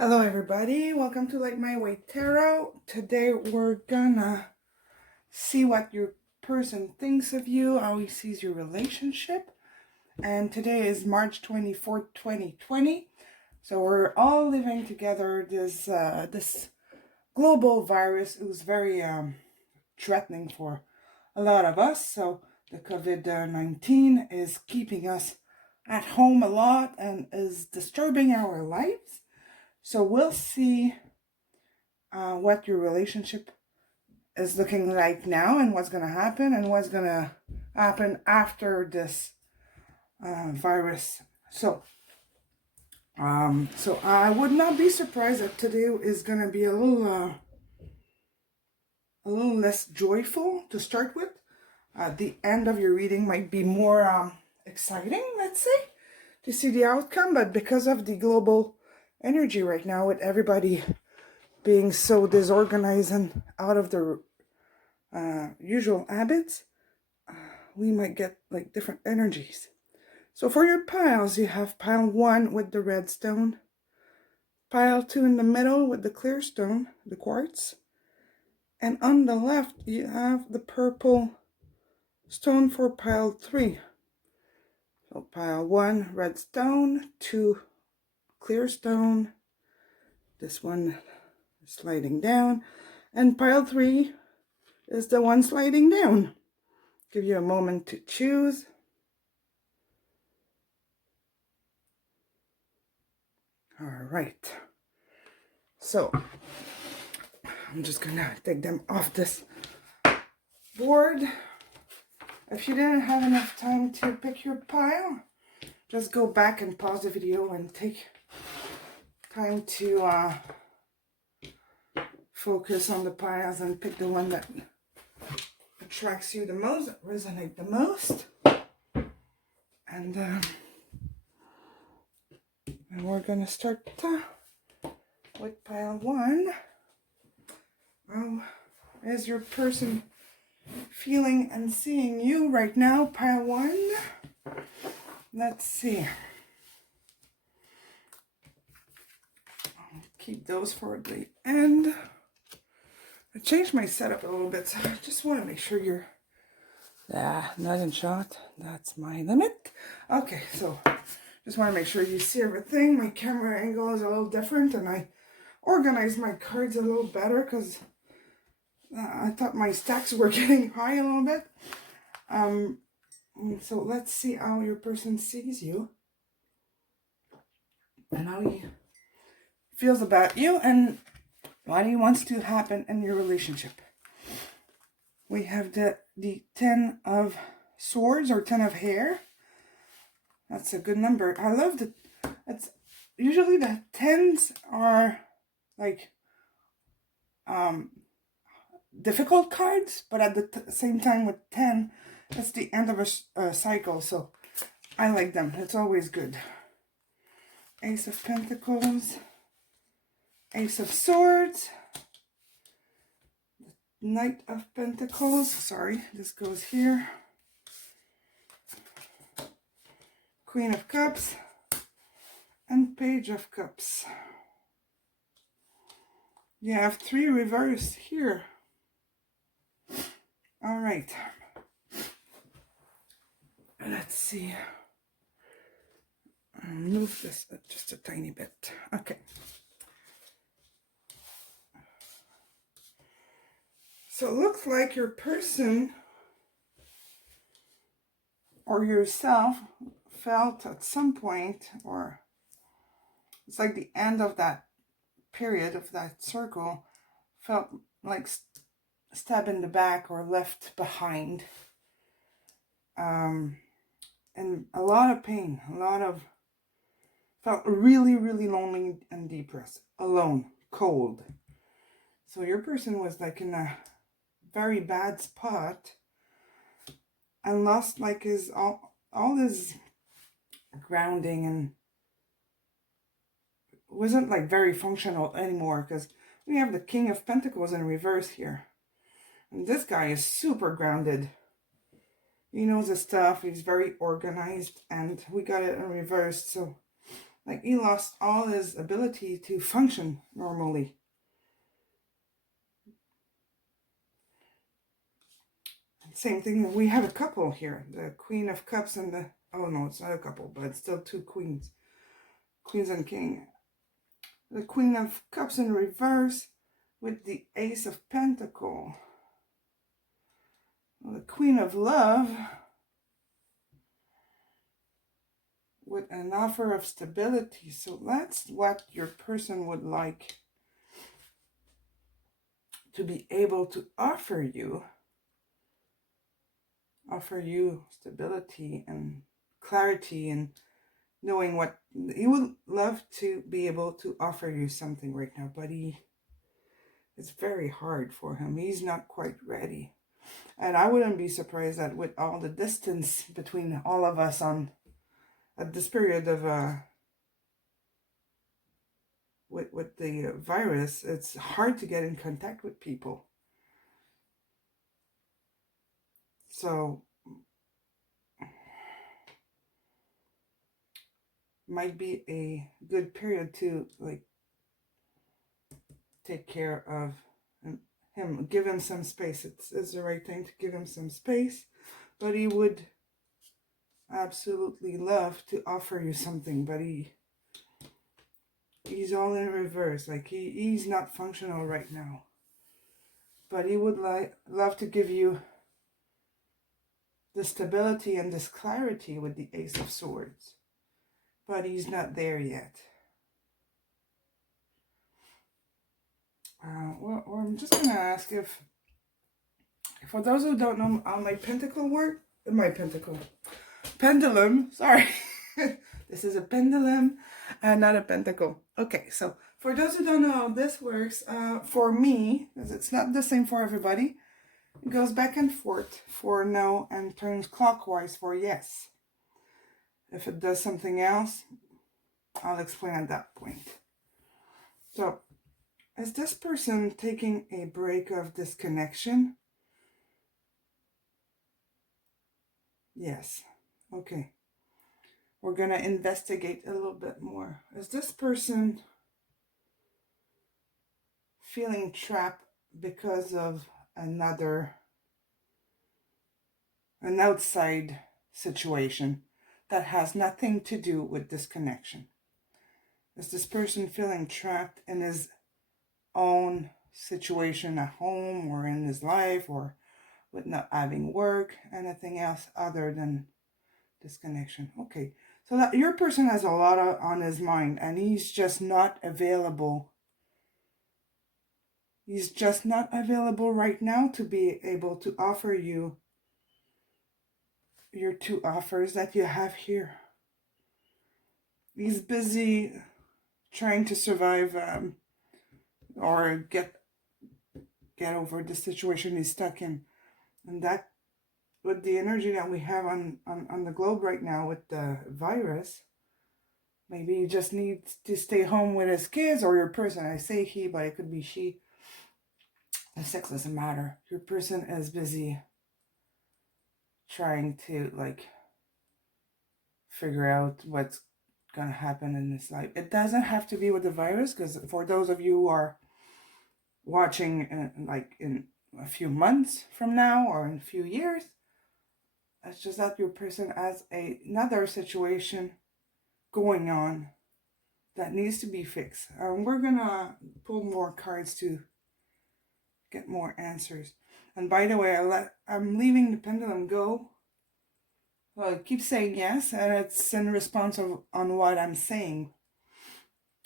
Hello everybody, welcome to lightmywaytarot. Today we're gonna see what your person thinks of you, how he sees your relationship. And today is March 24th, 2020. So we're all living together this global virus who's very threatening for a lot of us. So the COVID-19 is keeping us at home a lot and is disturbing our lives. So we'll see what your relationship is looking like now and what's going to happen and what's going to happen after this virus. So I would not be surprised that today is going to be a little less joyful to start with. The end of your reading might be more exciting, let's say, to see the outcome, but because of the global energy right now, with everybody being so disorganized and out of their usual habits, we might get like different energies. So for your piles, you have pile 1 with the red stone, pile 2 in the middle with the clear stone, the quartz, and on the left you have the purple stone for pile 3. So pile 1 red stone, 2 clear stone, this one is sliding down, and pile 3 is the one sliding down. Give you a moment to choose. All right, so I'm just gonna take them off this board. If you didn't have enough time to pick your pile, just go back and pause the video and take time to focus on the piles and pick the one that attracts you the most, that resonates the most. And we're gonna start with pile 1. How is your person feeling and seeing you right now, pile 1? Let's see. I'll keep those for the end. I changed my setup a little bit, so I just want to make sure you're not in shot. That's my limit. Okay, so just want to make sure you see everything. My camera angle is a little different, and I organized my cards a little better because I thought my stacks were getting high a little bit. So let's see how your person sees you and how he feels about you and what he wants to happen in your relationship. We have the 10 of swords or 10 of hair. That's a good number. I love that. It's usually the 10s are like difficult cards, but at the same time with 10, it's the end of a cycle, so I like them. It's always good. Ace of Pentacles, Ace of Swords, Knight of Pentacles, sorry, this goes here, Queen of Cups, and Page of Cups. You have 3 reversed here. All right. Let's see. I'll move this just a tiny bit. Okay. So it looks like your person or yourself felt at some point, or it's like the end of that period of that circle, felt like stabbed in the back or left behind. And a lot of pain, felt really, really lonely and depressed, alone, cold. So your person was like in a very bad spot and lost like his all his grounding and wasn't like very functional anymore, because we have the King of Pentacles in reverse here. And this guy is super grounded. He knows his stuff. He's very organized, and we got it in reverse. So Like he lost all his ability to function normally. Same thing, we have a couple here. The Queen of Cups and the... Oh no, it's not a couple, but it's still two queens. Queens and King. The Queen of Cups in reverse with the Ace of Pentacles. The Queen of Love with an offer of stability. So that's what your person would like to be able to offer you. Offer you stability and clarity and knowing what he would love to be able to offer you something right now, but it's very hard for him. He's not quite ready. And I wouldn't be surprised that with all the distance between all of us at this period of with the virus, it's hard to get in contact with people. So might be a good period to like take care of him, give him some space. It's the right thing to give him some space, but he would absolutely love to offer you something, but he's all in reverse. Like he's not functional right now, but he would love to give you the stability and this clarity with the Ace of Swords, but he's not there yet. Well, I'm just gonna ask if for those who don't know how my pendulum, sorry. This is a pendulum and not a pentacle. Okay, so for those who don't know how this works, for me, because it's not the same for everybody, it goes back and forth for no and turns clockwise for yes. If it does something else, I'll explain at that point. So, is this person taking a break of disconnection? Yes. Okay. We're going to investigate a little bit more. Is this person feeling trapped because of an outside situation that has nothing to do with this connection? Is this person feeling trapped in his own situation at home or in his life, or with not having work, anything else other than disconnection? Okay, so that your person has a lot on his mind and he's just not available. He's just not available right now to be able to offer you your two offers that you have here. He's busy trying to survive or get over the situation he's stuck in. And that, with the energy that we have on the globe right now with the virus, maybe he just needs to stay home with his kids, or your person, I say he, but it could be she. The sex doesn't matter. Your person is busy trying to like figure out what's gonna happen in his life. It doesn't have to be with the virus, because for those of you who are watching like in a few months from now or in a few years, it's just that your person has another situation going on that needs to be fixed. We're gonna pull more cards to get more answers. And by the way, I'm leaving the pendulum go. Well, it keeps saying yes, and it's in response on what I'm saying.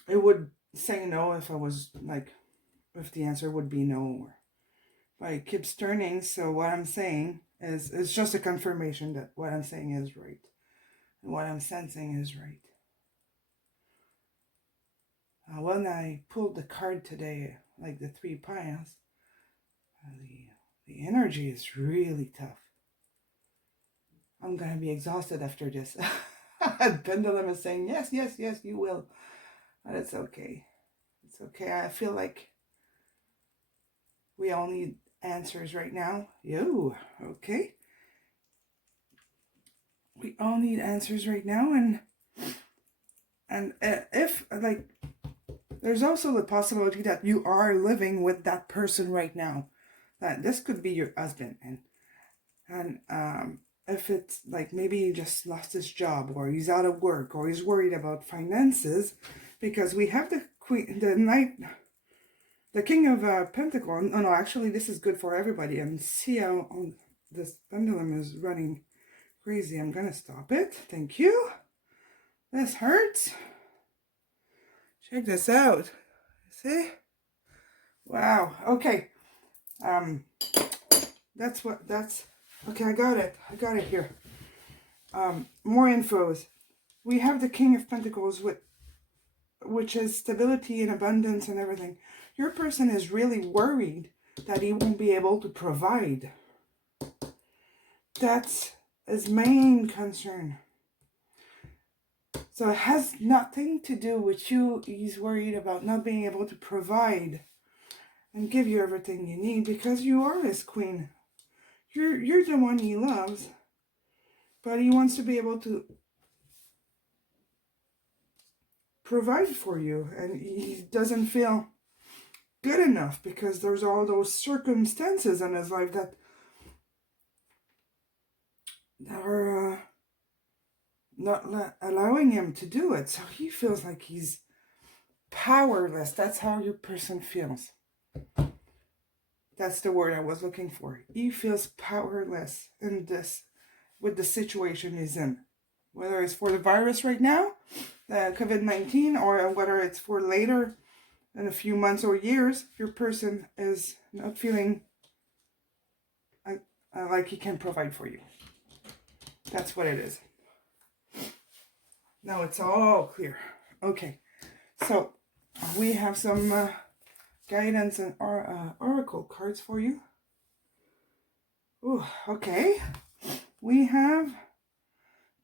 It would say no if I was like, if the answer would be no. But it keeps turning, so what I'm saying is just a confirmation that what I'm saying is right. And what I'm sensing is right. When I pulled the card today, like the 3 piles, the energy is really tough. I'm going to be exhausted after this. Pendulum is saying, yes, yes, yes, you will. But it's okay. It's okay. I feel like we all need answers right now. Yo, okay. We all need answers right now. And if, like, there's also the possibility that you are living with that person right now. That this could be your husband. And if it's like maybe he just lost his job, or he's out of work, or he's worried about finances, because we have the queen, the king of Pentacles. Oh no, actually this is good for everybody. And see how this pendulum is running crazy. I'm gonna stop it. Thank you. This hurts. Check this out. See? Wow. Okay. That's okay. I got it here. More infos. We have the King of Pentacles, which is stability and abundance and everything. Your person is really worried that he won't be able to provide. That's his main concern. So it has nothing to do with you. He's worried about not being able to provide and give you everything you need, because you are his queen. You're the one he loves, but he wants to be able to provide for you, and he doesn't feel good enough because there's all those circumstances in his life that are not allowing him to do it. So he feels like he's powerless. That's how your person feels. That's the word I was looking for. He feels powerless in this, with the situation he's in. Whether it's for the virus right now, the COVID-19, or whether it's for later in a few months or years, your person is not feeling like he can provide for you. That's what it is. Now it's all clear. Okay, so we have some guidance and oracle cards for you. Ooh, okay. We have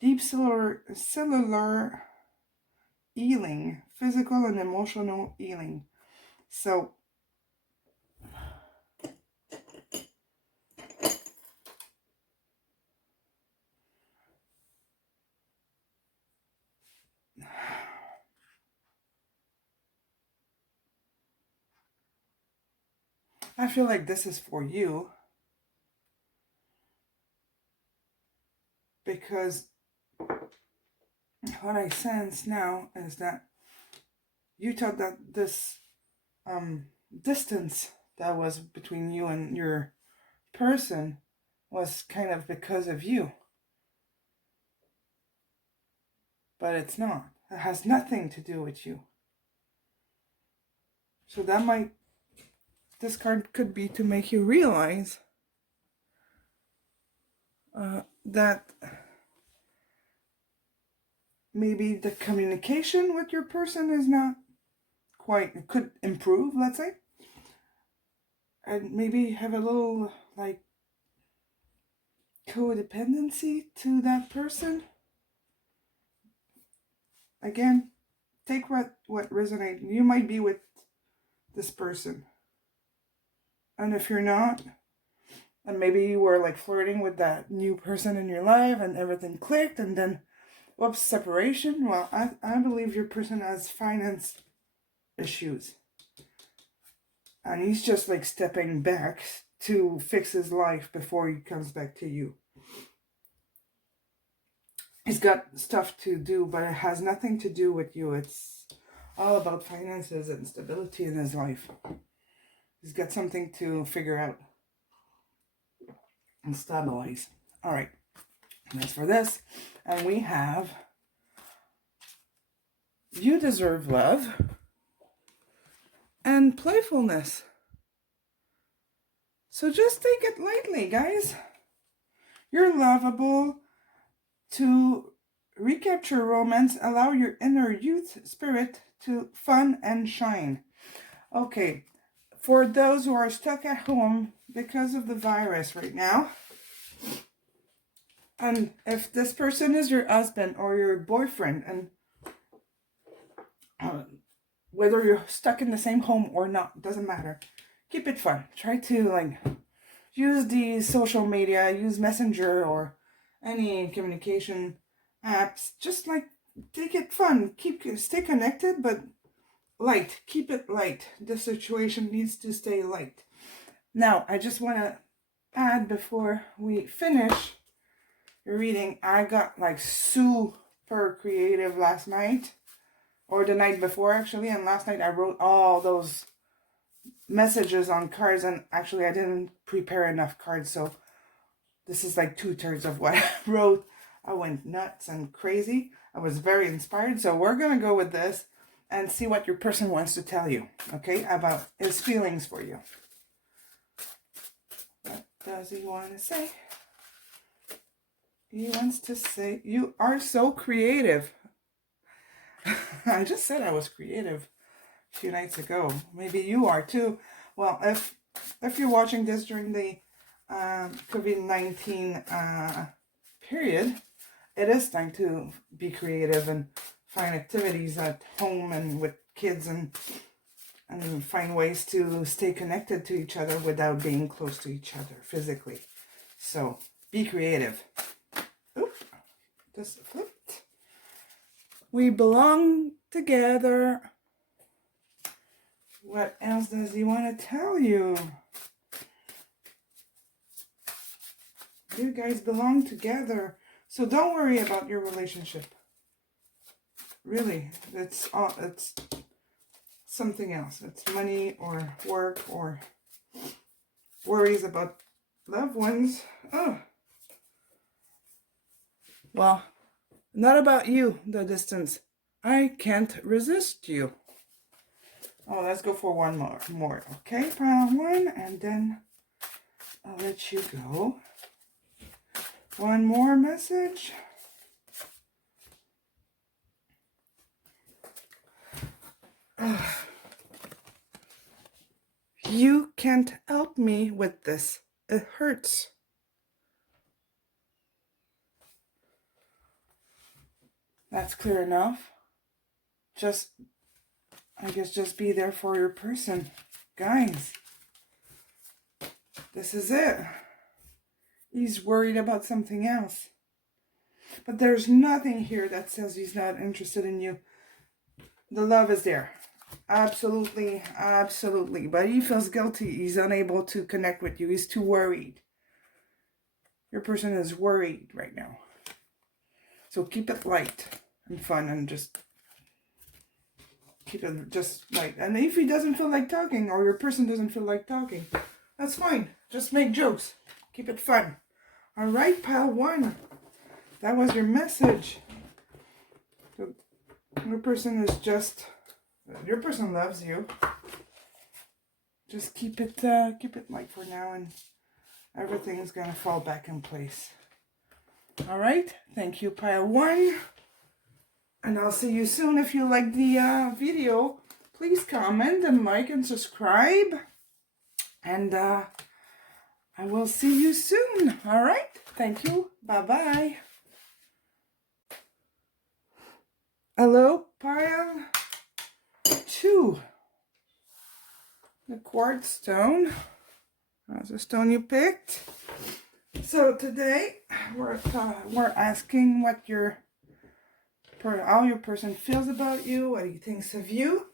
deep cellular healing, physical and emotional healing. So I feel like this is for you, because what I sense now is that you thought that this distance that was between you and your person was kind of because of you. But it's not. It has nothing to do with you. So this card could be to make you realize that maybe the communication with your person is not quite, it could improve, let's say. And maybe have a little, like, codependency to that person. Again, take what resonates. You might be with this person. And if you're not, and maybe you were like flirting with that new person in your life and everything clicked, and then, whoops, separation. Well, I believe your person has finance issues. And he's just like stepping back to fix his life before he comes back to you. He's got stuff to do, but it has nothing to do with you. It's all about finances and stability in his life. He's got something to figure out and stabilize. All right. That's for this. And we have, you deserve love and playfulness. So just take it lightly, guys. You're lovable. To recapture romance, allow your inner youth spirit to fun and shine. Okay, for those who are stuck at home because of the virus right now, and if this person is your husband or your boyfriend, and whether you're stuck in the same home or not, doesn't matter. Keep it fun. Try to like use the social media, use Messenger or any communication apps. Just like take it fun. Stay connected, but light. Keep it light. The situation needs to stay light. Now, I just want to add before we finish your reading, I got like super creative last night, or the night before actually, and last night I wrote all those messages on cards, and actually I didn't prepare enough cards, so this is like 2/3 of what I wrote. I went nuts and crazy. I was very inspired, so we're gonna go with this and see what your person wants to tell you, okay, about his feelings for you. What does he want to say? He wants to say, you are so creative. I just said I was creative a few nights ago. Maybe you are too. Well, if you're watching this during the COVID-19 period, it is time to be creative and find activities at home and with kids, and find ways to stay connected to each other without being close to each other physically. So be creative. Oop, just flipped. We belong together. What else does he want to tell you? You guys belong together. So don't worry about your relationship. Really, it's something else. It's money or work or worries about loved ones. Oh. Well, not about you, the distance. I can't resist you. Oh, let's go for one more. Okay, pile one, and then I'll let you go. One more message. You can't help me with this. It hurts. That's clear enough. I guess just be there for your person. Guys, this is it. He's worried about something else. But there's nothing here that says he's not interested in you. The love is there. Absolutely, absolutely. But he feels guilty. He's unable to connect with you. He's too worried. Your person is worried right now. So keep it light and fun, and just keep it just light. And if he doesn't feel like talking, or your person doesn't feel like talking, that's fine. Just make jokes. Keep it fun. All right, pile one. That was your message. So your person is just, your person loves you. Just keep it light for now, and everything's gonna fall back in place. All right. Thank you, pile one. And I'll see you soon. If you like the video, please comment and like and subscribe. And I will see you soon. All right. Thank you. Bye-bye. Hello, pile two. The quartz stone. That's the stone you picked. So today we're asking what how your person feels about you, what he thinks of you.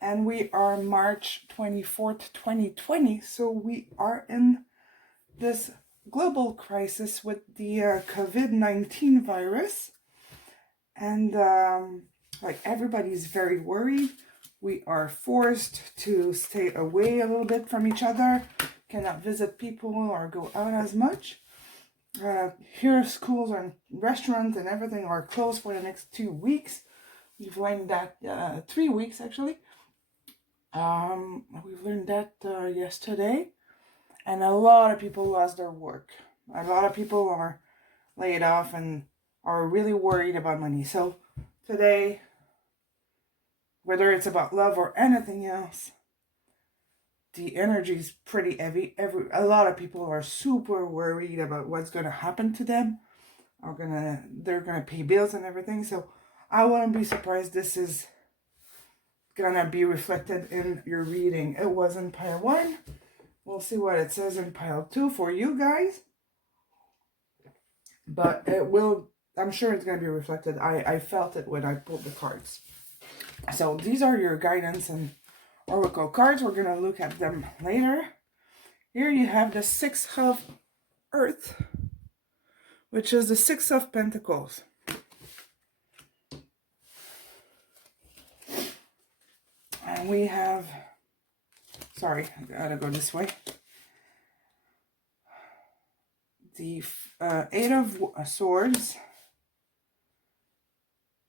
And we are March 24th, 2020. So we are in this global crisis with the COVID-19 virus. And like everybody's very worried. We are forced to stay away a little bit from each other. Cannot visit people or go out as much. Here, schools and restaurants and everything are closed for the next 2 weeks. We've learned that 3 weeks actually. We've learned that yesterday, and a lot of people lost their work. A lot of people are laid off and are really worried about money. So today, whether it's about love or anything else, the energy is pretty heavy. A lot of people are super worried about what's going to happen to them. They're gonna pay bills and everything. So I wouldn't be surprised this is gonna be reflected in your reading. It was in pile one. We'll see what it says in pile two for you guys. But it will I'm sure it's going to be reflected. I felt it when I pulled the cards. So these are your guidance and oracle cards. We're going to look at them later. Here you have the Six of Earth, which is the Six of Pentacles. And we have, sorry, I gotta go this way. The Eight of Swords,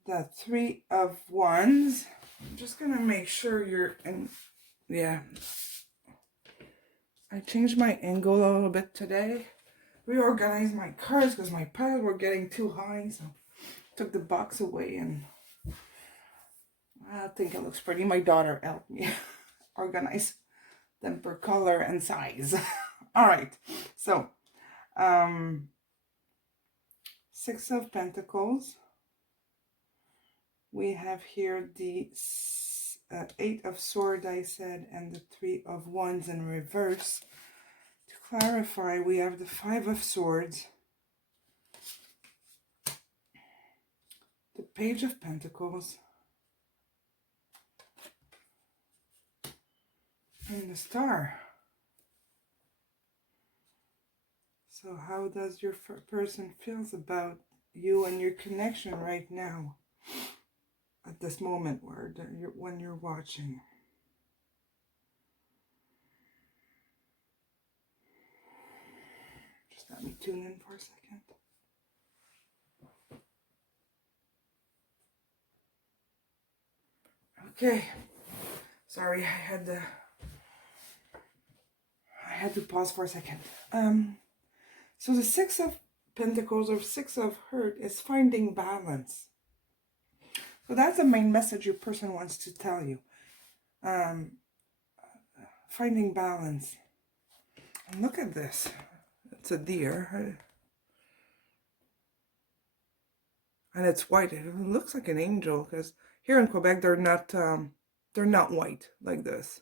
the Three of Wands. I'm just gonna make sure you're in, yeah. I changed my angle a little bit today. Reorganized my cards because my piles were getting too high, so took the box away and I think it looks pretty. My daughter helped me organize them per color and size. All right, so Six of Pentacles. We have here the Eight of Swords, I said, and the Three of Wands in reverse. To clarify, we have the Five of Swords, the Page of Pentacles, and the Star. So how does your person feels about you and your connection right now at this moment where when you're watching? Just let me tune in for a second. Okay, sorry, I had to pause for a second. So the Six of Pentacles or Six of Hurt is finding balance. So that's the main message your person wants to tell you. Finding balance. And look at this. It's a deer. And it's white. It looks like an angel because here in Quebec they're not white like this.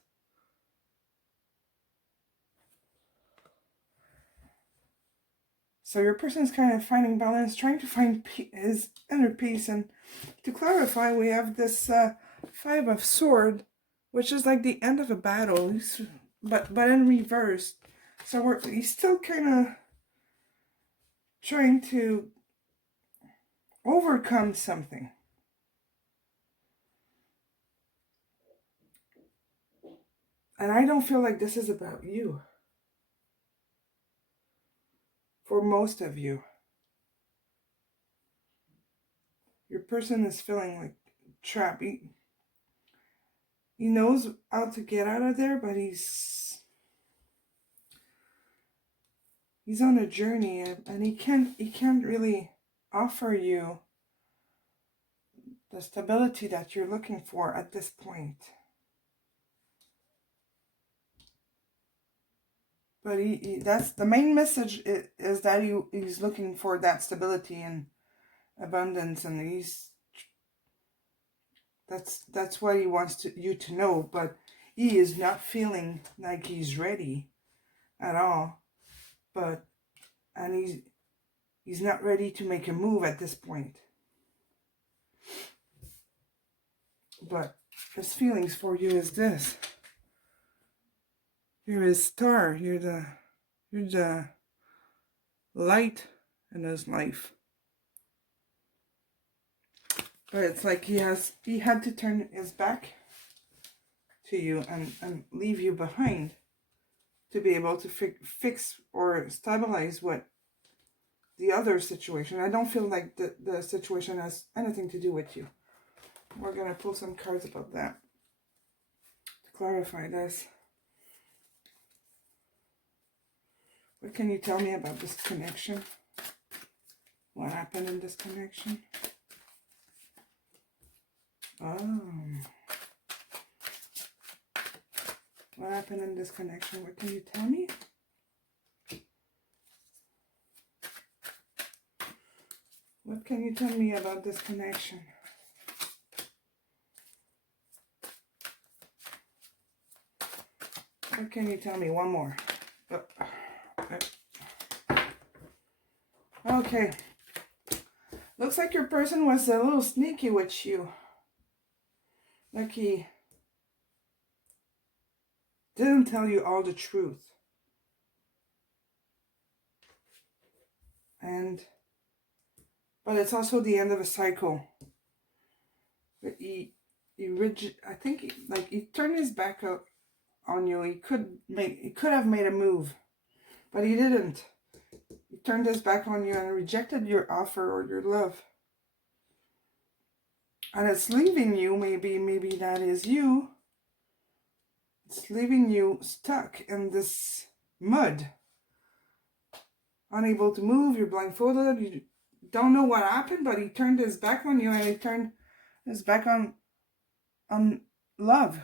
So your person is kind of finding balance, trying to find his inner peace. And to clarify, we have this Five of Swords, which is like the end of a battle, but in reverse. So he's still kind of trying to overcome something. And I don't feel like this is about you. For most of you, your person is feeling like trapped. He knows how to get out of there, but he's on a journey, and he can't really offer you the stability that you're looking for at this point. But that's the main message is that he's looking for that stability and abundance, and that's what he wants you to know. But he is not feeling like he's ready at all. And he's not ready to make a move at this point. But his feelings for you is this. You're his star. You're the light in his life. But it's like he had to turn his back to you and leave you behind to be able to fix or stabilize what the other situation. I don't feel like the situation has anything to do with you. We're going to pull some cards about that to clarify this. What can you tell me about this connection? What happened in this connection? Oh. What happened in this connection? What can you tell me? What can you tell me about this connection? What can you tell me? One more. Okay. Looks like your person was a little sneaky with you. Like he didn't tell you all the truth. But it's also the end of a cycle. But I think he turned his back on you. He could have made a move, but he didn't. He turned his back on you and rejected your offer or your love. And it's leaving you, maybe that is you. It's leaving you stuck in this mud. Unable to move, you're blindfolded, you don't know what happened, but he turned his back on you and he turned his back on love.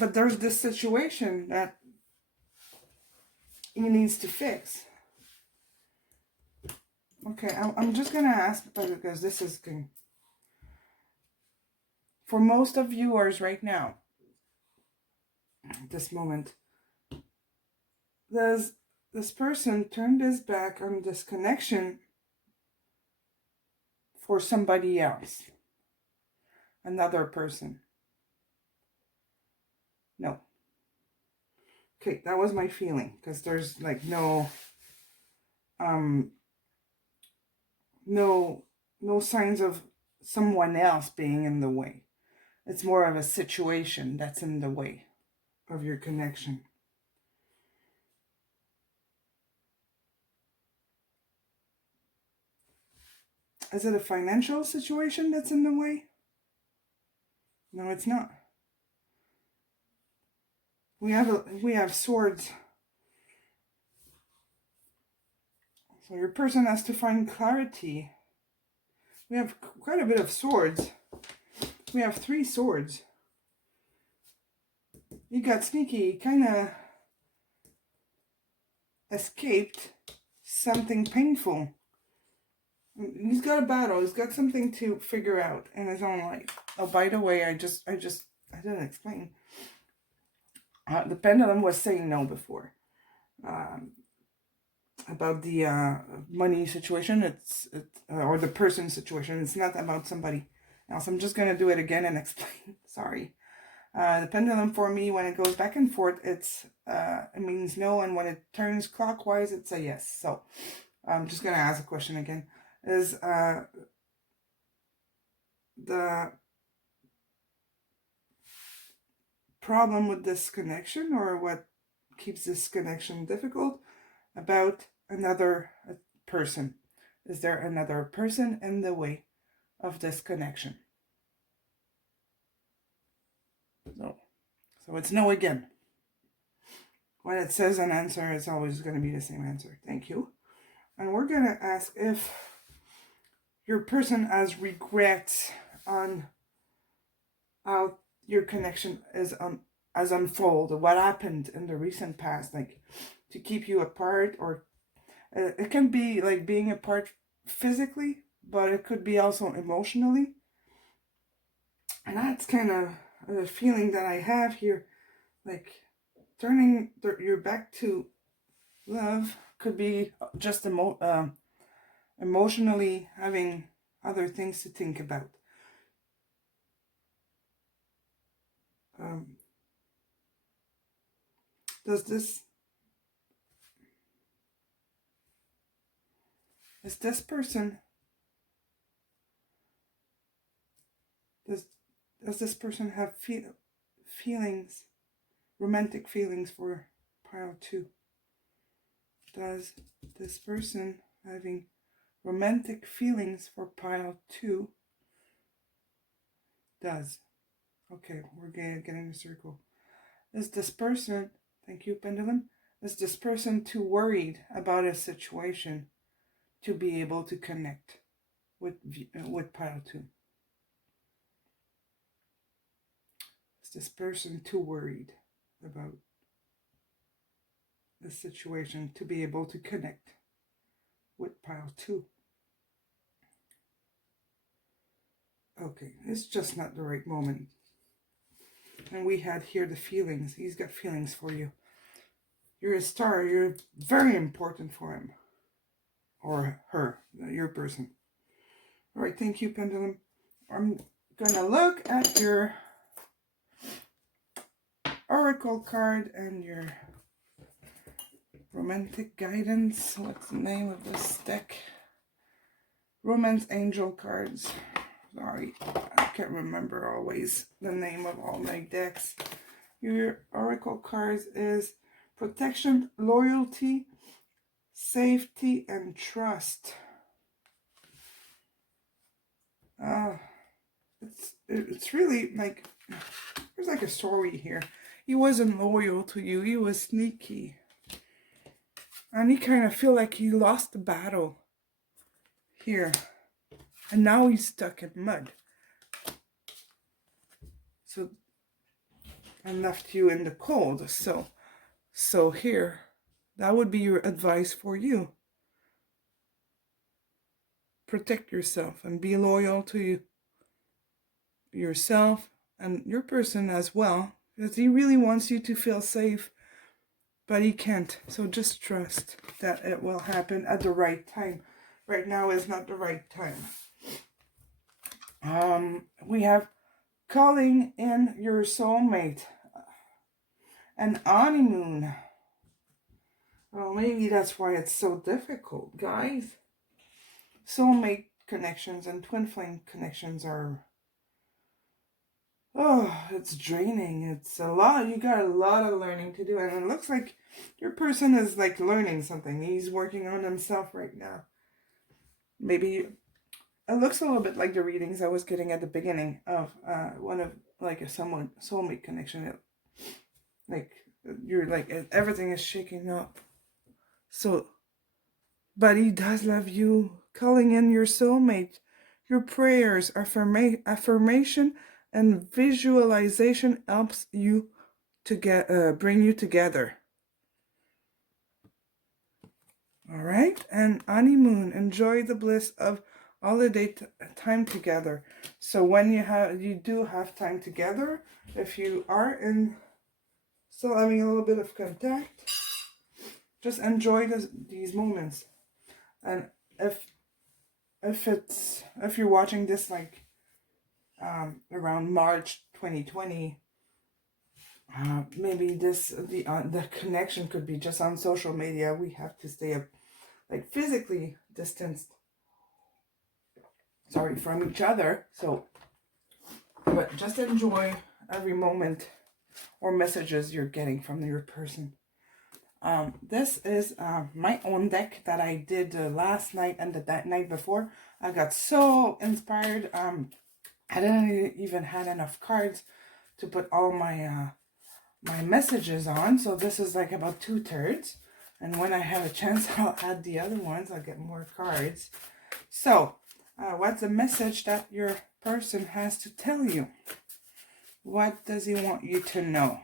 But there's this situation that he needs to fix. Okay, I'm just going to ask, because this is good. For most of viewers right now, at this moment, this person turned his back on this connection for somebody else. Another person. No. Okay, that was my feeling, because there's like no signs of someone else being in the way. It's more of a situation that's in the way of your connection. Is it a financial situation that's in the way? No, it's not. We have swords. So your person has to find clarity. We have quite a bit of swords. We have 3 swords. He got sneaky. He kind of escaped something painful. He's got a battle. He's got something to figure out in his own life. Oh, by the way, I didn't explain. The pendulum was saying no before. About the money situation, or the person situation. It's not about somebody else. I'm just going to do it again and explain. Sorry. The pendulum for me, when it goes back and forth, it means no, and when it turns clockwise, it's a yes. So I'm just going to ask a question again. Is the problem with this connection, or what keeps this connection difficult, about another person? Is there another person in the way of this connection? No. So it's no again. When it says an answer, it's always going to be the same answer. Thank you. And we're going to ask if your person has regrets on how your connection has unfolded, what happened in the recent past, like to keep you apart, or it can be like being apart physically, but it could be also emotionally. And that's kind of a feeling that I have here, like turning your back to love could be just emotionally having other things to think about. Does this person have feelings, romantic feelings for pile 2? Does this person having romantic feelings for pile 2 does? Okay, we're getting a circle. Is this person, thank you, pendulum, is this person too worried about a situation to be able to connect with pile 2? Is this person too worried about the situation to be able to connect with pile 2? Okay, it's just not the right moment. And we had here the feelings. He's got feelings for you. You're a star. You're very important for him. or her, your person. All right, thank you, Pendulum. I'm gonna look at your oracle card and your romantic guidance. What's the name of this deck? Romance angel cards. Sorry, I can't remember always the name of all my decks. Your oracle cards is protection, loyalty, safety, and trust. It's really like, there's like a story here. He wasn't loyal to you. He was sneaky. And he kind of feel like he lost the battle here. And now he's stuck in mud. So, and left you in the cold. So here, that would be your advice for you. Protect yourself and be loyal to yourself and your person as well. Because he really wants you to feel safe, but he can't. So just trust that it will happen at the right time. Right now is not the right time. We have calling in your soulmate. An honeymoon. Well, maybe that's why it's so difficult, guys. Soulmate connections and twin flame connections are, it's draining. It's a lot. You got a lot of learning to do. And it looks like your person is like learning something. He's working on himself right now. Maybe it looks a little bit like the readings I was getting at the beginning of one of like a soulmate connection. Like you're like everything is shaking up. So, but he does love you. Calling in your soulmate. Your prayers, affirmation, and visualization helps you to bring you together. All right, and honeymoon. Enjoy the bliss of holiday time together. So when you do have time together, if you are still having a little bit of contact, just enjoy these moments. And if you're watching this like around March 2020, maybe the connection could be just on social media. We have to stay like physically distanced, from each other. So, but just enjoy every moment or messages you're getting from your person. This is my own deck that I did last night and that night before. I got so inspired. I didn't even have enough cards to put all my my messages on. So this is like about 2/3. And when I have a chance, I'll add the other ones. I'll get more cards. So, what's the message that your person has to tell you? What does he want you to know?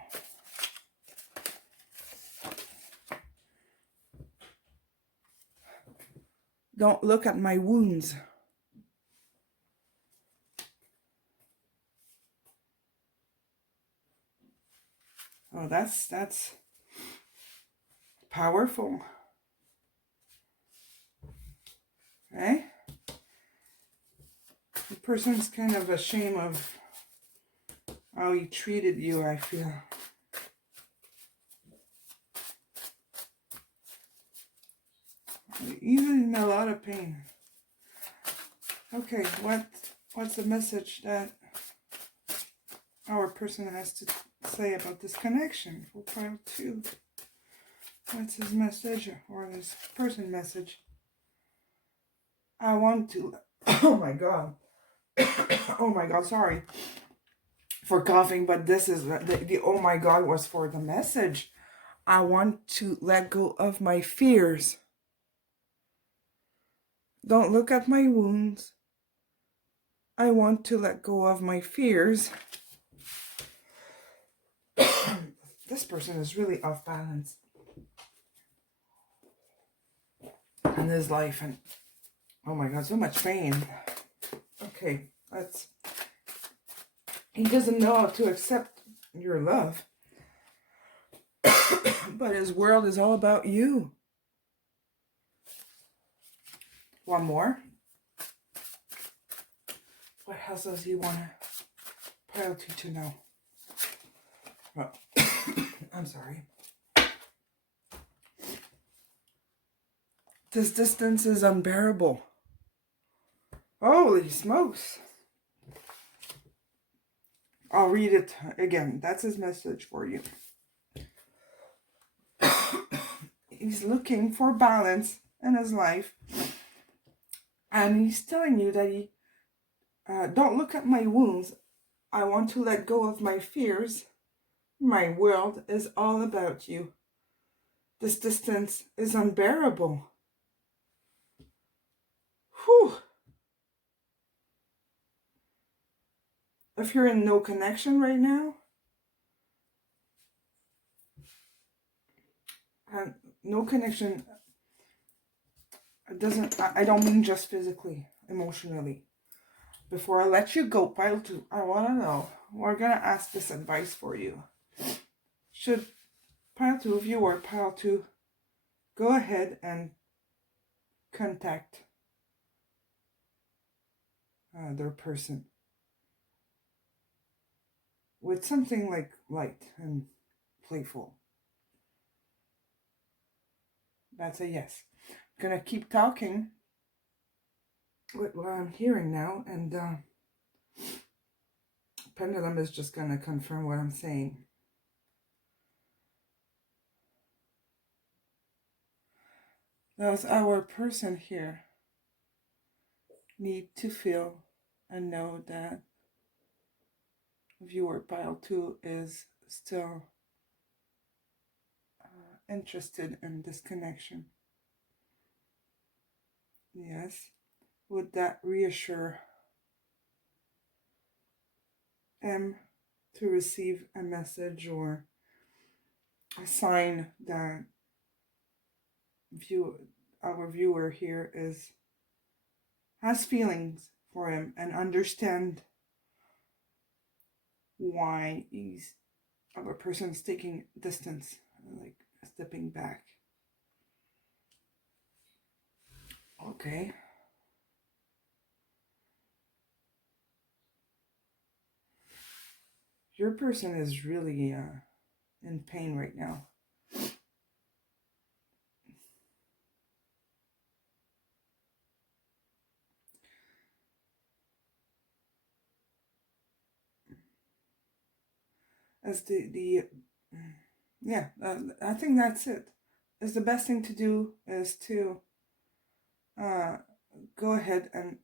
Don't look at my wounds. Oh, that's powerful. Okay? The person's kind of ashamed of how he treated you, I feel. Even in a lot of pain. Okay, what's the message that our person has to say about this connection for pile 2? What's his message or his person message? I want to... Oh my god. Oh my god, sorry for coughing, but this is the oh my god was for the message. I want to let go of my fears. Don't look at my wounds. I want to let go of my fears. This person is really off balance in his life, and oh my god, so much pain. Okay, he doesn't know how to accept your love. But his world is all about you. One more. What else does he want pile 2 to know? Well, I'm sorry. This distance is unbearable. Holy smokes. I'll read it again. That's his message for you. He's looking for balance in his life. And he's telling you that he don't look at my wounds. I want to let go of my fears. My world is all about you. This distance is unbearable. Whew. If you're in no connection right now, and no connection doesn't, I don't mean just physically, emotionally. Before I let you go, pile 2, I want to know, we're going to ask this advice for you. Should pile 2 of you or pile 2 go ahead and contact their person with something like light and playful? That's a yes. I'm gonna keep talking with what I'm hearing now, and pendulum is just gonna confirm what I'm saying. Does our person here need to feel and know that viewer pile 2 is still interested in this connection? Yes. Would that reassure him to receive a message or a sign that our viewer here has feelings for him and understand why our person's taking distance, like stepping back? Okay. Your person is really in pain right now. As I think that's it. Is the best thing to do is to go ahead and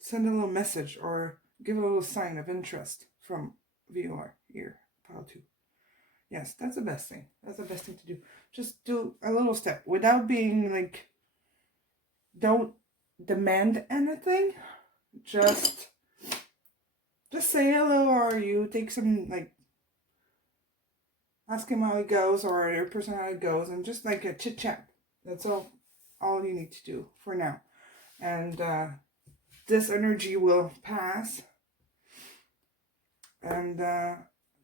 send a little message or give a little sign of interest from viewer here, pile 2. Yes, that's the best thing. That's the best thing to do. Just do a little step without being like, don't demand anything. Just say hello, or you take some, like, ask him how it goes, or your person how it goes, and just like a chit chat. That's all you need to do for now. And this energy will pass, and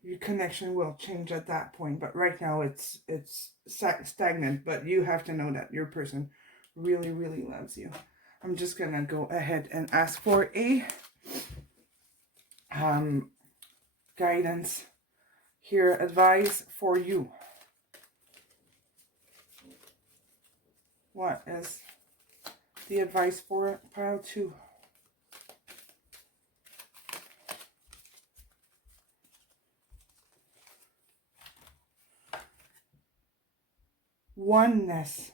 your connection will change at that point. But right now it's stagnant. But you have to know that your person really, really loves you. I'm just gonna go ahead and ask for a guidance here, advice for you. What is the advice for pile 2? Oneness.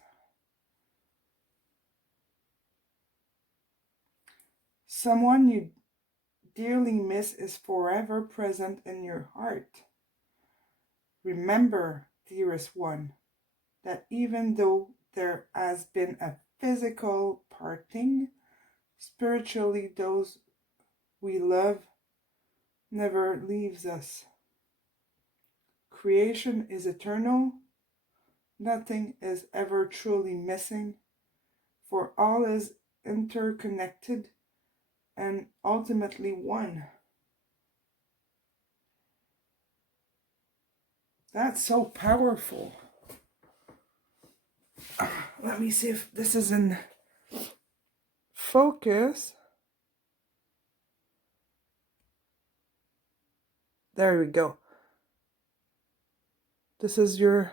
Someone you dearly miss is forever present in your heart. Remember, dearest one, that even though there has been a physical parting, spiritually those we love never leaves us. Creation is eternal. Nothing is ever truly missing, for all is interconnected and ultimately one. That's so powerful. Let me see if this is in focus. There we go. This is your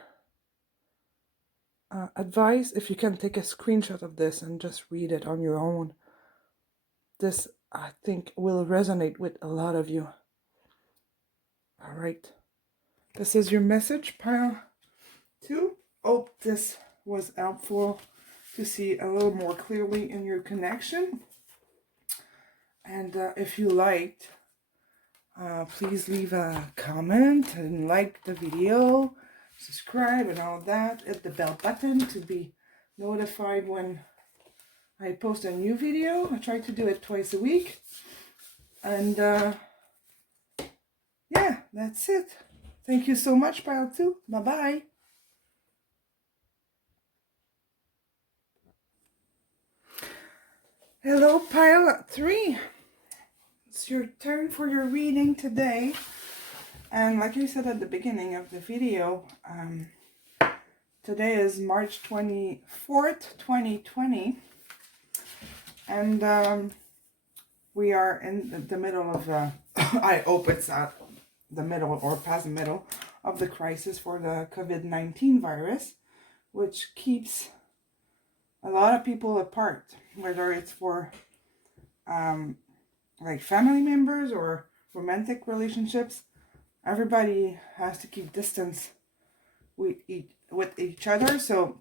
advice. If you can take a screenshot of this and just read it on your own, this I think will resonate with a lot of you. All right, this is your message, pile 2. Hope this was helpful to see a little more clearly in your connection. And if you liked, please leave a comment and like the video, subscribe and all that. Hit the bell button to be notified when I post a new video. I try to do it twice a week. And yeah, that's it. Thank you so much, pile 2. Bye-bye. Hello, pile 3. It's your turn for your reading today. And like I said at the beginning of the video, today is March 24th, 2020. And we are in the middle of, I hope it's at the middle or past the middle of the crisis for the COVID-19 virus, which keeps a lot of people apart, whether it's for like family members or romantic relationships. Everybody has to keep distance with each other. So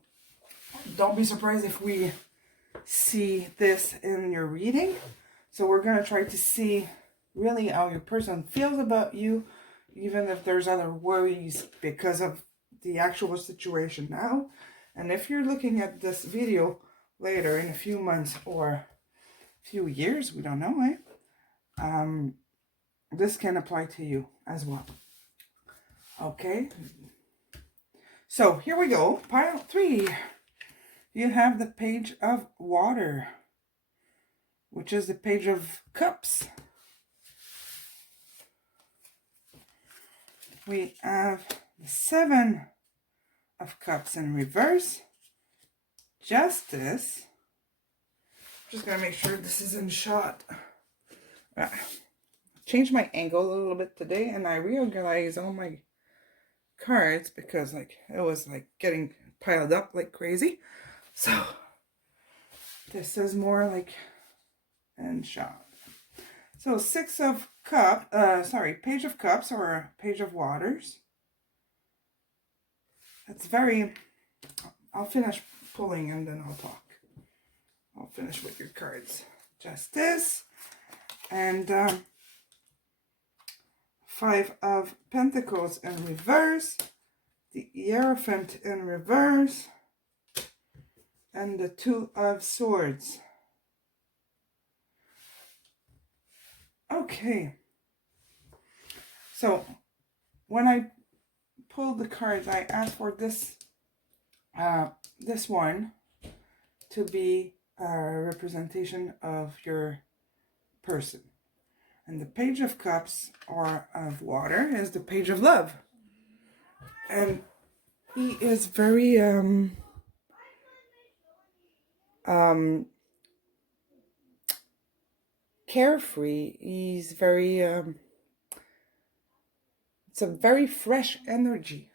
don't be surprised if we see this in your reading. So we're going to try to see really how your person feels about you, even if there's other worries because of the actual situation now. And if you're looking at this video later in a few months or a few years, we don't know, this can apply to you as well. Okay, so here we go. Pile 3. You have the Page of Water, which is the Page of Cups. We have the 7 of Cups in reverse. Justice. Just gotta make sure this is in shot. Changed my angle a little bit today, and I reorganized all my cards because like it was like getting piled up like crazy. So this is more like in shot. So 6 of Cups, Page of Cups or Page of Waters. It's very, I'll finish pulling and then I'll talk. I'll finish with your cards. Justice and 5 of Pentacles in reverse, the Hierophant in reverse, and the 2 of Swords. Okay, so when I pulled the cards, I asked for this one to be a representation of your person. And the Page of Cups or of Water is the Page of Love. And he is very carefree. He's very it's a very fresh energy.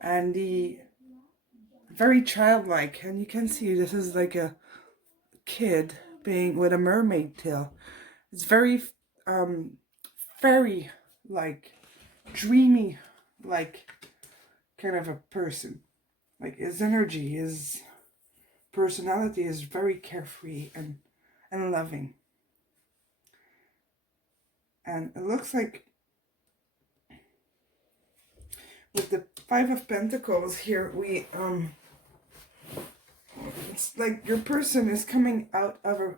And he very childlike, and you can see this is like a kid being with a mermaid tail. It's very fairy like, dreamy like kind of a person. Like his energy, his personality is very carefree and loving. And it looks like with the 5 of Pentacles here, we it's like your person is coming out of a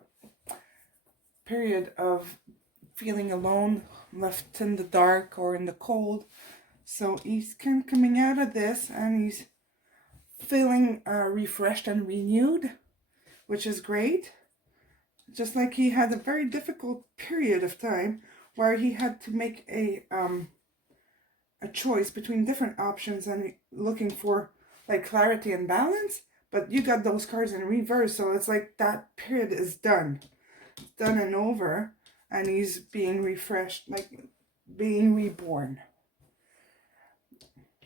period of feeling alone, left in the dark or in the cold. So he's kind of coming out of this and he's feeling refreshed and renewed, which is great. Just like he had a very difficult period of time where he had to make a choice between different options and looking for like clarity and balance. But you got those cards in reverse, so it's like that period is done. It's done and over, and he's being refreshed, like being reborn.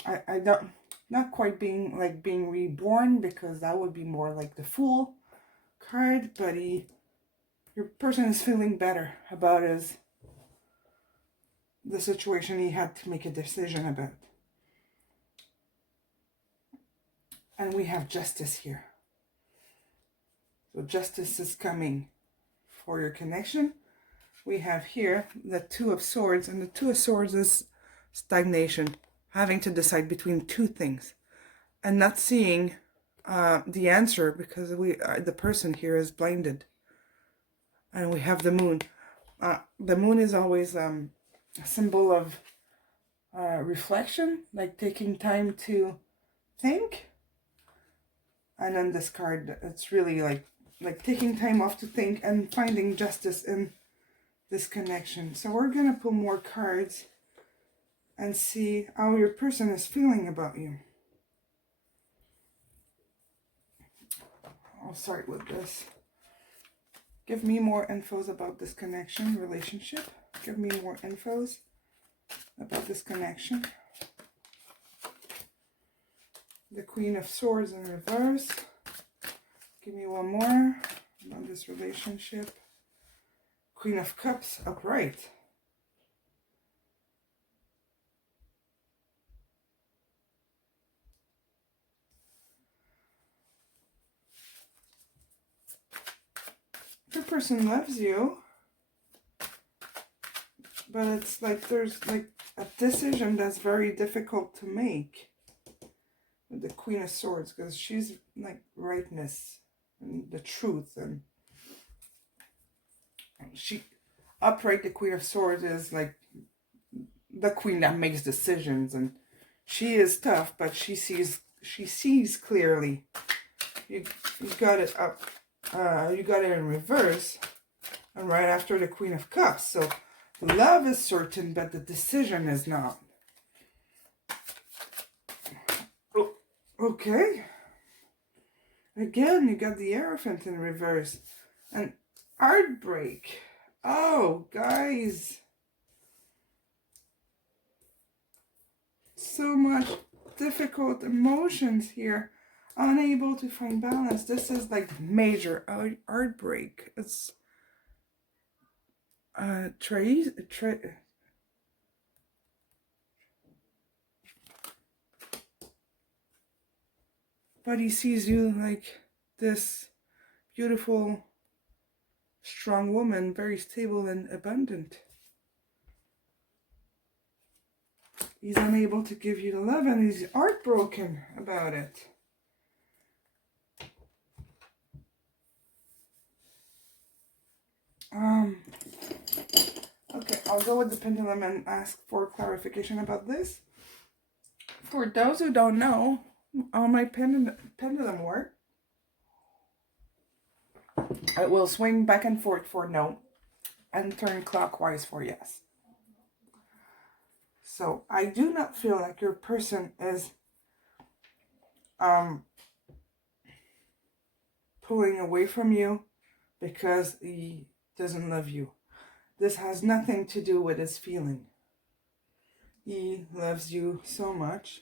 I don't, not quite being like being reborn, because that would be more like the Fool card, but your person is feeling better about the situation he had to make a decision about. And we have Justice here. So Justice is coming for your connection. We have here the Two of Swords, and the Two of Swords is stagnation, having to decide between two things and not seeing the answer, because the person here is blinded. And we have the Moon. The Moon is always a symbol of reflection, like taking time to think. And then this card, it's really like taking time off to think and finding justice in this connection. So we're going to pull more cards and see how your person is feeling about you. I'll start with this. Give me more infos about this connection, relationship. Give me more infos about this connection. The Queen of Swords in reverse. Give me one more about this relationship. Queen of Cups upright. Your person loves you, but it's like there's like a decision that's very difficult to make with the Queen of Swords, because she's like rightness and the truth, and she upright. The Queen of Swords is like the queen that makes decisions, and she is tough, but she sees clearly. You got it up. You got it in reverse, and right after the Queen of Cups. So love is certain, but the decision is not. Okay. Again, you got the Hierophant in reverse. And heartbreak. Oh, guys. So much difficult emotions here. Unable to find balance. This is like major heartbreak. It's but he sees you like this beautiful, strong woman, very stable and abundant. He's unable to give you the love, and he's heartbroken about it. Okay, I'll go with the pendulum and ask for clarification about this. For those who don't know how my pendulum works, it will swing back and forth for no and turn clockwise for yes. So I do not feel like your person is pulling away from you because he doesn't love you. This has nothing to do with his feeling. He loves you so much,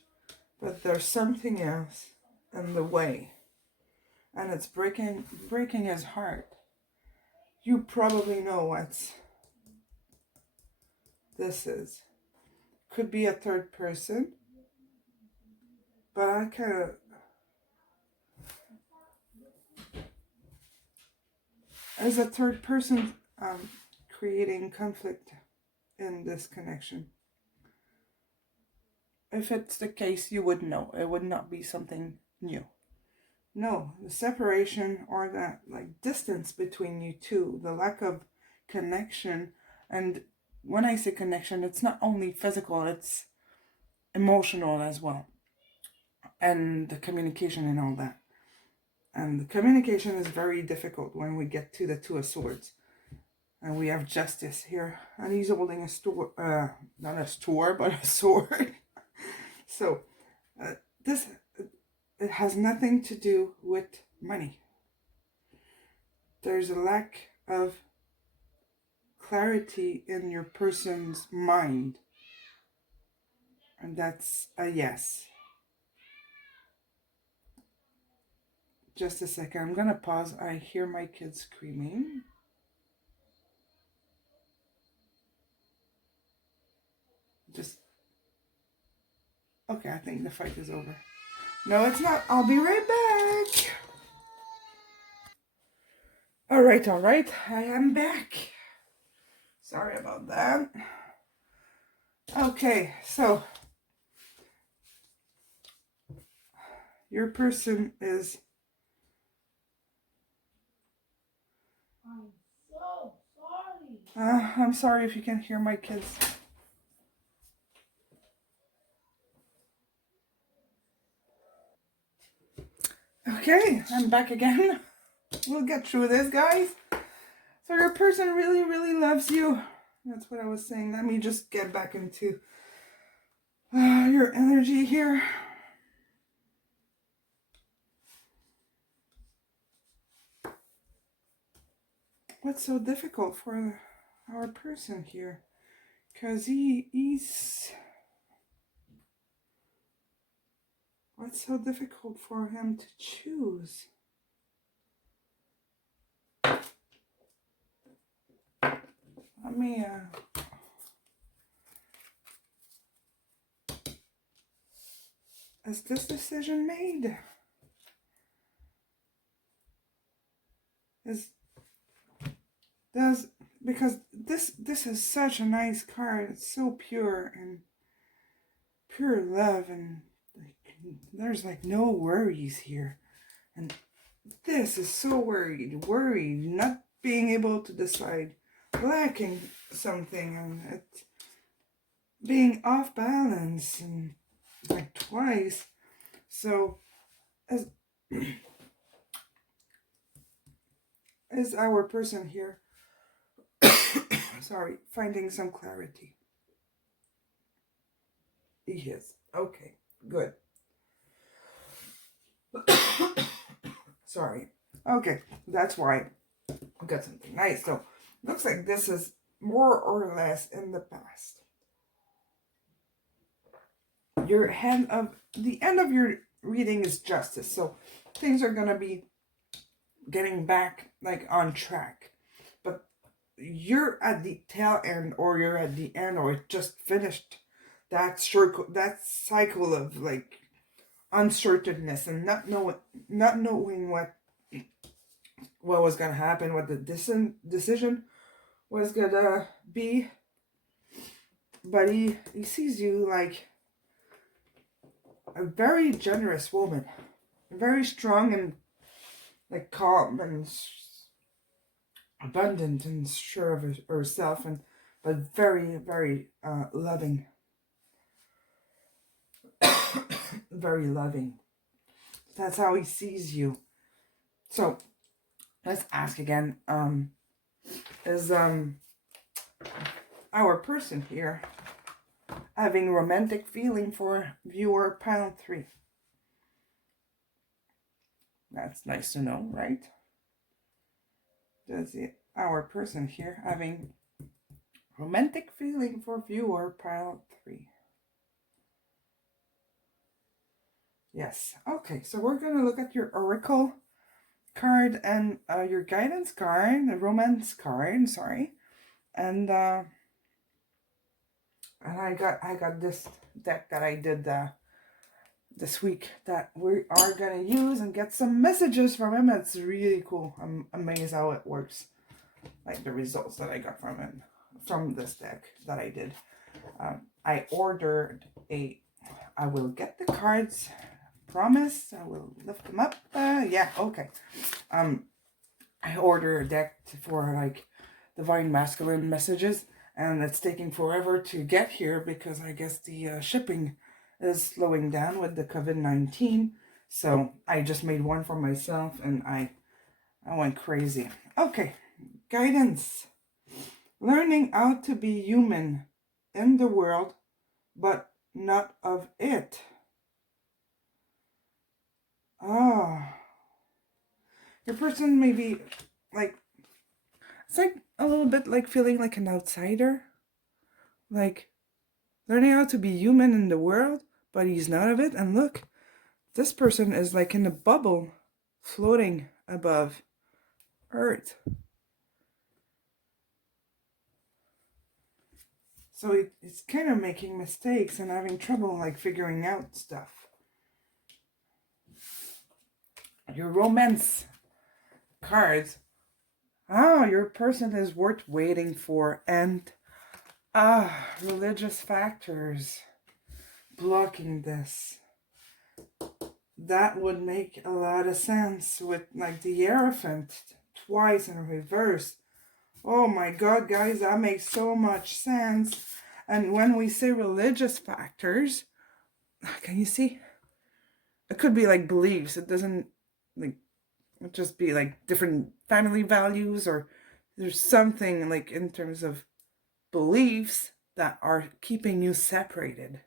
but there's something else in the way, and it's breaking his heart. You probably know what this is. Could be a third person, but I kind of as a third person creating conflict in this connection. If it's the case, you would know. It would not be something new. No, the separation or that like distance between you two, the lack of connection. And when I say connection, it's not only physical, it's emotional as well. And the communication and all that. And the communication is very difficult when we get to the Two of Swords. And we have Justice here. And he's holding a sword, not a sword, but a sword. So, this, it has nothing to do with with money. There's a lack of clarity in your person's mind. And that's a yes. Just a second. I'm going to pause. I hear my kids screaming. Okay, I think the fight is over. No, it's not. I'll be right back. All right. I am back. Sorry about that. Okay, so your person is... I'm so sorry. I'm sorry if you can hear my kids. Okay, I'm back again. We'll get through this, guys. So your person really, really loves you. That's what I was saying. Let me just get back into your energy here. What's so difficult for our person here? Because he's... What's so difficult for him to choose? Let me... Is this decision made? Because this is such a nice card. It's so pure and pure love, and like there's like no worries here. And this is so worried, not being able to decide, lacking something, and it's being off balance and like twice. So as our person here sorry, finding some clarity. He is. Okay, good. Sorry. Okay, that's why I got something nice. So looks like this is more or less in the past. The end of your reading is justice. So things are gonna be getting back like on track. But you're at the tail end, or you're at the end, or it just finished that circle, that cycle of like uncertainness and not knowing what was gonna happen, what the decision was gonna be. But he sees you like a very generous woman, very strong and like calm and abundant and sure of herself, and but very, very loving. Very loving. That's how he sees you. So let's ask again. Is our person here having romantic feeling for viewer pile 3? That's nice to know, right? Does our person here having romantic feeling for viewer pile 3? Yes. Okay, so we're going to look at your oracle card and your guidance card, the romance card, sorry. And I got this deck that I did this week that we are gonna use and get some messages from him. It's really cool. I'm amazed how it works. Like the results that I got from it, from this deck that I did. I ordered I will get the cards. Promise. I will lift them up. Yeah. Okay. I ordered a deck for like divine masculine messages, and it's taking forever to get here because I guess the shipping is slowing down with the COVID-19. So I just made one for myself, and I went crazy. Okay, guidance. Learning how to be human in the world, but not of it. Oh, Your person may be like, it's like a little bit like feeling like an outsider. Like learning how to be human in the world, but he's not of it. And look, this person is like in a bubble floating above Earth. So it's kind of making mistakes and having trouble like figuring out stuff. Your romance cards. Oh, your person is worth waiting for. And religious factors blocking this. That would make a lot of sense with like the Hierophant twice in reverse. Oh my God, guys, that makes so much sense. And when we say religious factors, can you see? It could be like beliefs. It doesn't like it just be like different family values, or there's something like in terms of beliefs that are keeping you separated.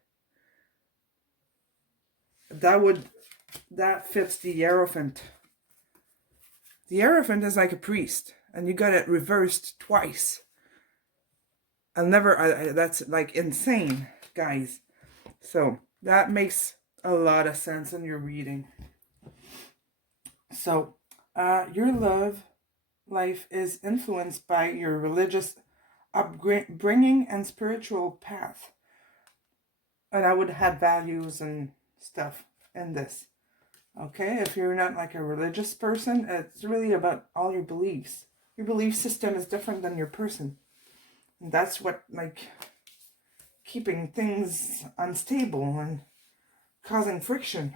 That fits the Hierophant. The Hierophant is like a priest, and you got it reversed twice. I'll never, that's like insane, guys. So that makes a lot of sense in your reading. So your love life is influenced by your religious upbringing and spiritual path. And I would have values and stuff in this. Okay, if you're not like a religious person, it's really about all your beliefs. Your belief system is different than your person. And that's what like keeping things unstable and causing friction.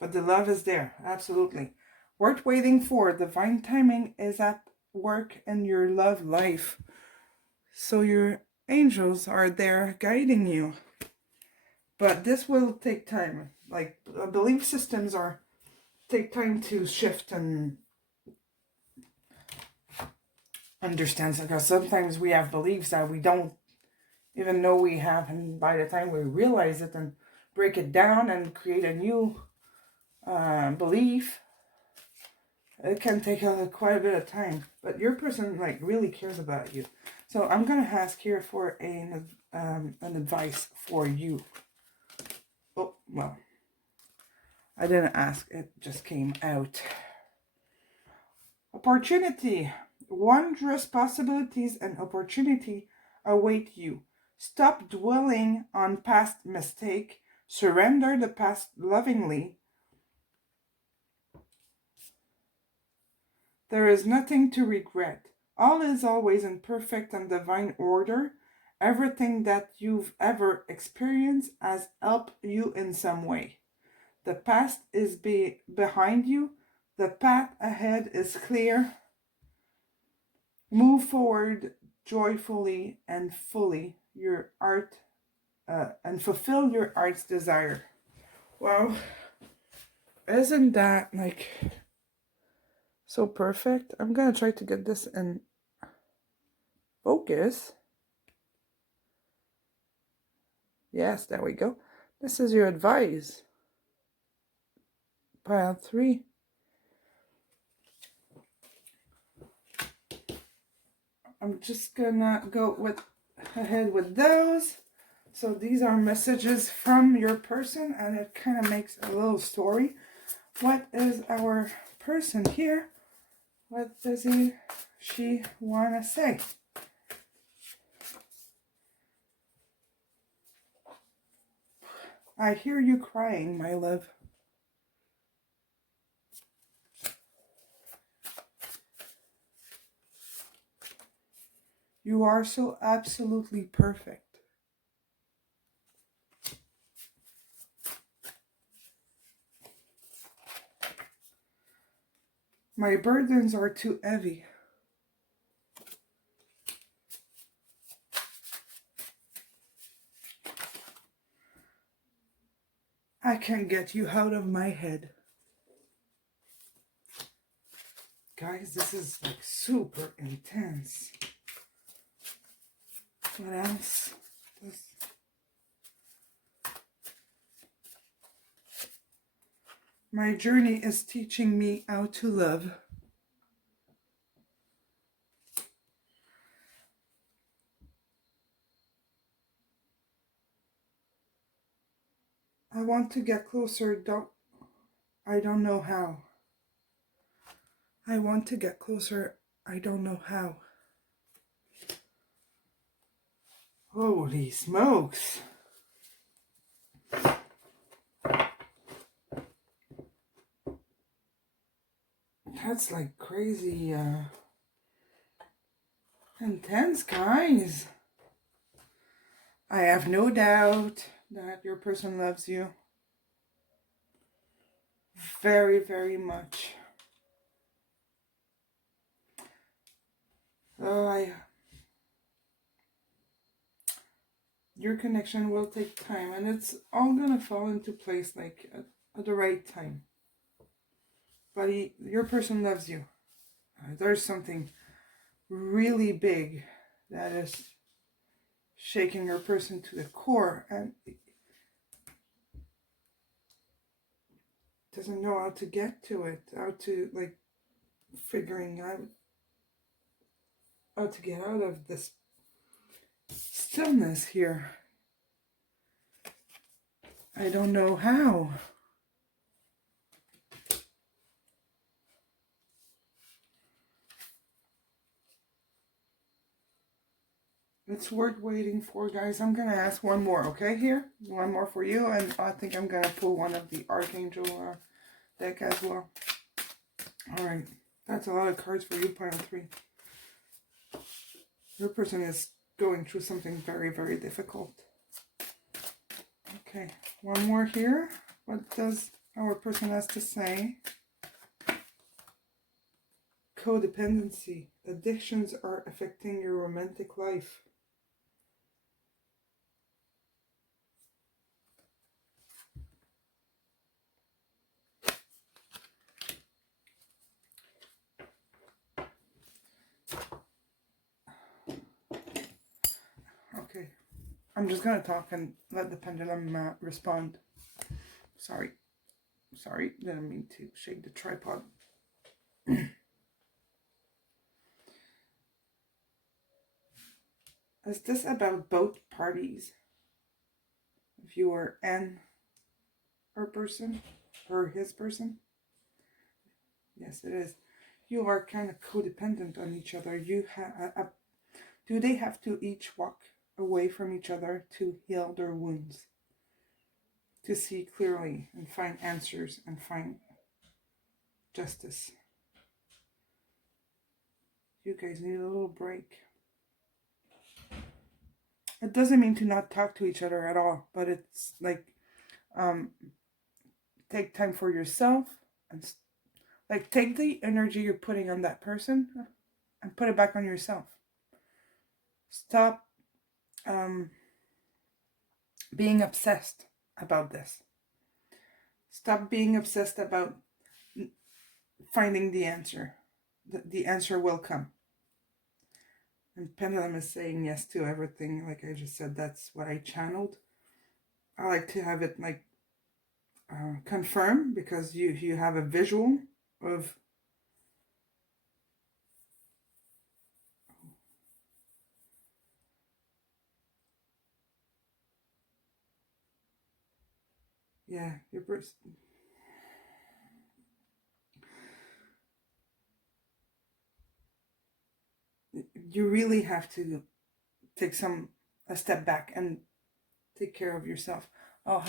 But the love is there, absolutely. Worth waiting for. Divine timing is at work in your love life. So your angels are there guiding you. But this will take time. Like belief systems take time to shift and understand. Because sometimes we have beliefs that we don't even know we have, and by the time we realize it and break it down and create a new belief, it can take quite a bit of time. But your person like really cares about you. So I'm gonna ask here for an advice for you. Oh well, I didn't ask, it just came out. Opportunity. Wondrous possibilities and opportunity await you. Stop dwelling on past mistake. Surrender the past lovingly. There is nothing to regret. All is always in perfect and divine order. Everything that you've ever experienced has helped you in some way. The past is behind you. The path ahead is clear. Move forward joyfully and fully your art and fulfill your heart's desire. Wow, isn't that like so perfect? I'm gonna try to get this in focus. Yes, there we go. This is your advice. Pile 3. I'm just gonna go ahead with those. So these are messages from your person, and it kind of makes a little story. What is our person here? What does she want to say? I hear you crying, my love. You are so absolutely perfect. My burdens are too heavy. I can't get you out of my head. Guys, this is like super intense. What else? My journey is teaching me how to love. I want to get closer, I don't know how. I want to get closer, I don't know how. Holy smokes. That's like crazy intense, guys. I have no doubt that your person loves you very, very much. So your connection will take time, and it's all gonna fall into place like at the right time. But your person loves you. There's something really big that is shaking your person to the core, and it doesn't know how to get to it, how to like figuring out how to get out of this stillness here. I don't know how. It's worth waiting for, guys. I'm gonna ask one more, okay? Here, one more for you, and I think I'm gonna pull one of the Archangel deck as well. All right, that's a lot of cards for you, pile 3. Your person is going through something very, very difficult. Okay, one more here. What does our person has to say? Codependency. Addictions are affecting your romantic life. Okay, I'm just gonna talk and let the pendulum respond. Sorry, didn't mean to shake the tripod. Is this about both parties? If you are her person or his person? Yes, it is. You are kind of codependent on each other. Do they have to each walk away from each other to heal their wounds? To see clearly and find answers and find justice. You guys need a little break. It doesn't mean to not talk to each other at all, but it's like take time for yourself and like take the energy you're putting on that person and put it back on yourself. Stop being obsessed about this. Stop being obsessed about finding the answer. The answer will come. And pendulum is saying yes to everything. Like I just said, that's what I channeled. I like to have it like confirmed, because you have a visual of your person. You really have to take a step back and take care of yourself. I'll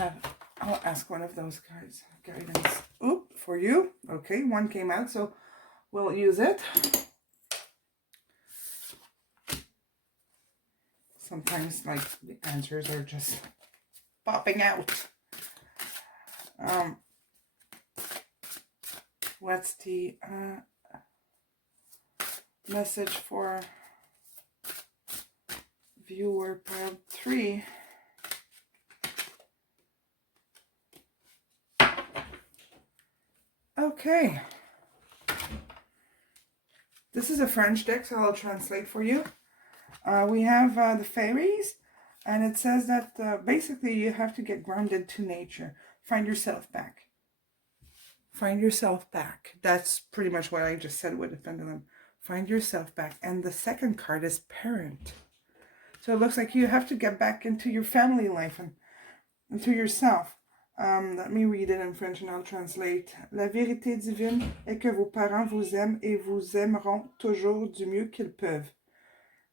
ask one of those guys guidance. Oop, for you. Okay, one came out, so we'll use it. Sometimes like the answers are just popping out. What's the message for viewer pile 3? Okay. This is a French deck, so I'll translate for you. We have the fairies, and it says that basically you have to get grounded to nature. Find yourself back. Find yourself back. That's pretty much what I just said with the pendulum. Find yourself back. And the second card is parent. So it looks like you have to get back into your family life and into yourself. Let me read it in French and I'll translate. La vérité divine est que vos parents vous aiment et vous aimeront toujours du mieux qu'ils peuvent.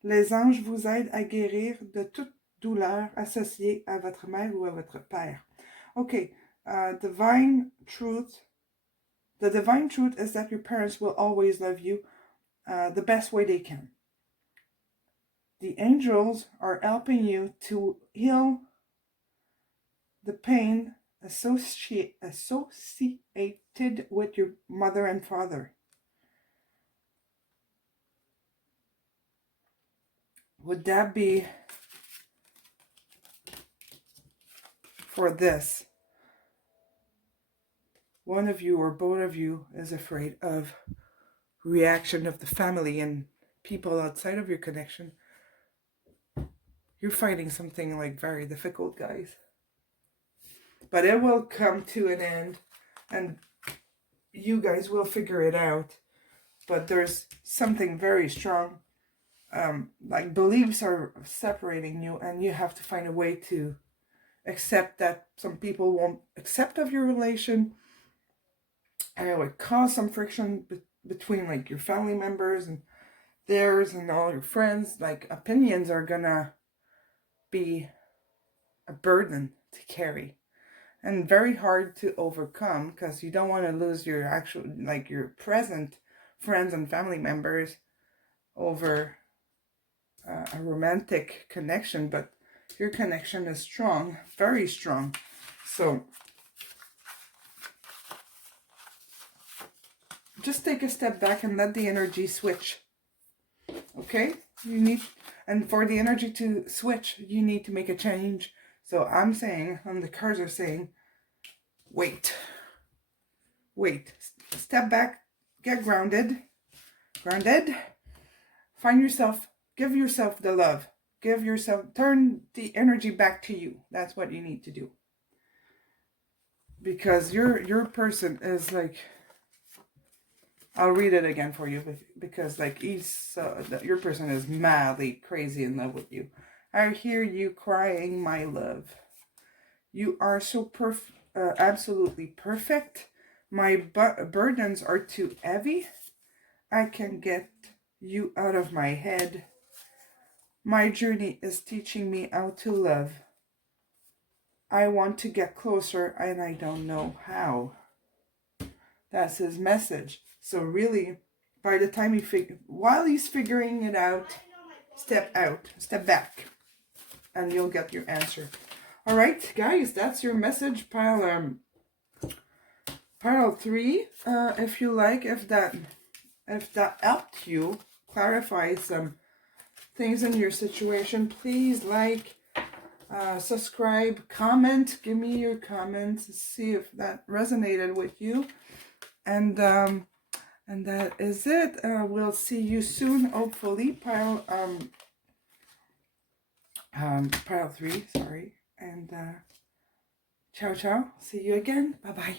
Les anges vous aident à guérir de toute douleur associée à votre mère ou à votre père. Okay, divine truth. The divine truth is that your parents will always love you the best way they can. The angels are helping you to heal the pain associated with your mother and father. Would that be for this? One of you or both of you is afraid of reaction of the family and people outside of your connection. You're fighting something like very difficult, guys. But it will come to an end and you guys will figure it out. But there's something very strong. Like beliefs are separating you and you have to find a way to accept that some people won't accept of your relation. And it would cause some friction between like your family members and theirs and all your friends. Like opinions are gonna be a burden to carry and very hard to overcome because you don't want to lose your actual, like your present friends and family members over a romantic connection, but your connection is strong, very strong. So just take a step back and let the energy switch. Okay? And for the energy to switch, you need to make a change. So I'm saying, and the cards are saying, wait. Step back, get grounded. Find yourself, give yourself the love. Turn the energy back to you. That's what you need to do. Because your person is like, I'll read it again for you because like your person is madly crazy in love with you. I hear you crying, my love. You are so absolutely perfect. My burdens are too heavy. I can get you out of my head. My journey is teaching me how to love. I want to get closer and I don't know how. That's his message. So really, by the time while he's figuring it out, step back, and you'll get your answer. All right, guys, that's your message, pile 3. If you like, if that helped you clarify some things in your situation, please like, subscribe, comment, give me your comments, see if that resonated with you. And that is it. We'll see you soon, hopefully. Pile 3, sorry. And ciao. See you again. Bye-bye.